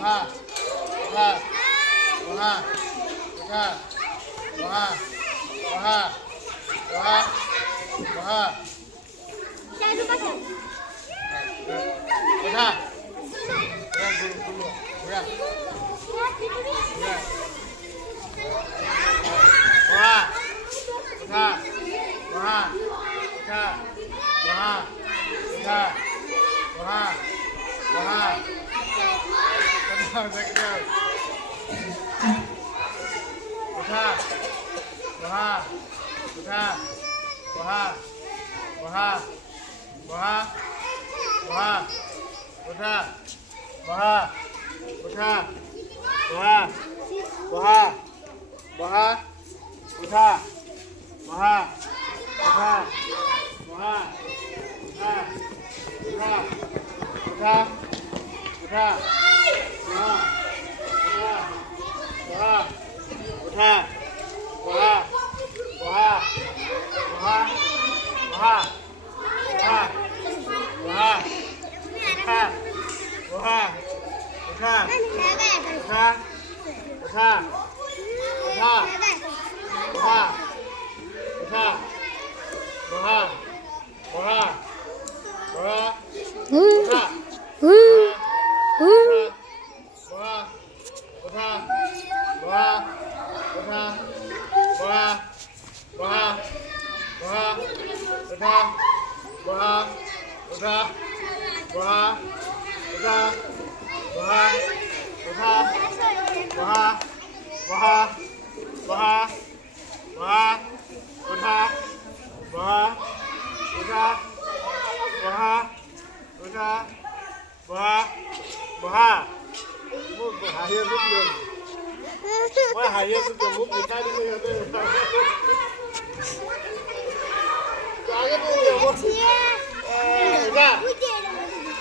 বহা বহা বহা উঠা বহা বহা বহা বহা উঠা ঘোরা ঘোরা বহা উঠা বহা উঠা বহা উঠা বহা বহা উঠা বহা উঠা বহা বহা বহা বহা উঠা বহা উঠা বহা বহা বহা উঠা বহা উঠা বহা উঠা উঠা উঠা উঠা বহা উঠা বহা উঠা বহা বহা বহা বহা বহা বহা বহা উঠা উঠা উঠা উঠা বহা উঠা বহা বহা বহা উঠা বহা উঠা বহা উঠা বহা বহা বহা উঠা বহা উঠা বহা উঠা বহা উঠা বহা বহা বহা বহা উঠা বহা উঠা বহা উঠা বহা বহা মোক হাঁহি আছো কিয় মই হাঁহি আছো কিয় মোক লিখাই দিছে সিহঁতে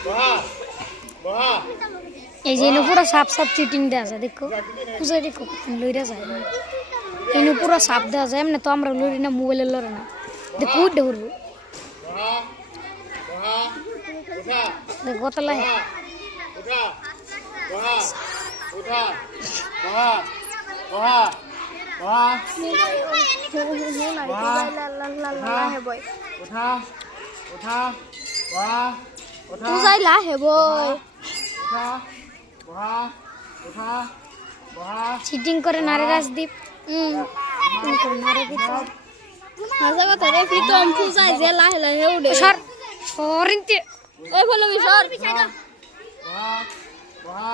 বহা বহা এই যে পুরো সাপ সাপ চিটিং দেওয়া যায় দেখো পূজায় দেখো লইরা যায় এনে পুরো সাপ দেওয়া যায় এমনি তো আমরা লড়ি না মোবাইলে লড়ে না দেখো উঠে উঠবো বহা বহা উঠা দেখো কত লাগে উঠা বহা উঠা বহা বহা বহা উঠা উঠা বহা উঠা পূজায় লা হেব উঠা বহা উঠা বহা চিটিং করে নারে রাজদীপ চিটিং করে নারে দীপ হাসা কথা রে প্রীতম পূজায় যে লাহে লাহে উড়ে সর সরিনতে ওই বলে বিশর বহা বহা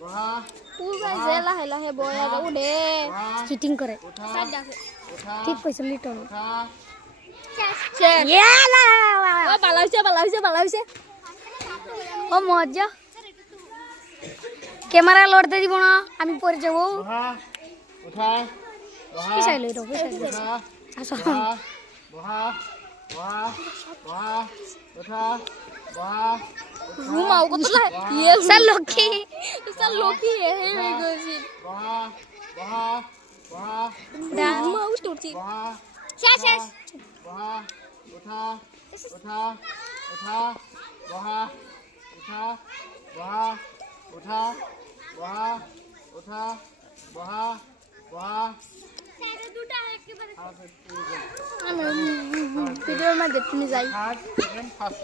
বহা পূজায় যে লাহে লাহে বয়া উড়ে চিটিং করে উঠা উঠা ঠিক কইছ লিটন উঠা ইয়ালা ও ভালো হইছে ও মজা ক্যামেরা লড়তে দিব না আমি পরে যাব বহা উঠা বহা পিছাই লই রো পিছাই লই উঠা আসো বহা বহা বহা উঠা বহা রুমাও কত লাহে ইয়ে স্যার লক্ষ্মী স্যার লোকি হে হয়ে গেছি বহা বহা বহা রুমাও উঠছি বহা শেষ বহা উঠা উঠা উঠা বহা উঠা বহা উঠা বহা উঠা বহা বহা আমি ভিডিওর মধ্যে তুমি যাই ফার্স্ট সেকেন্ড ফার্স্ট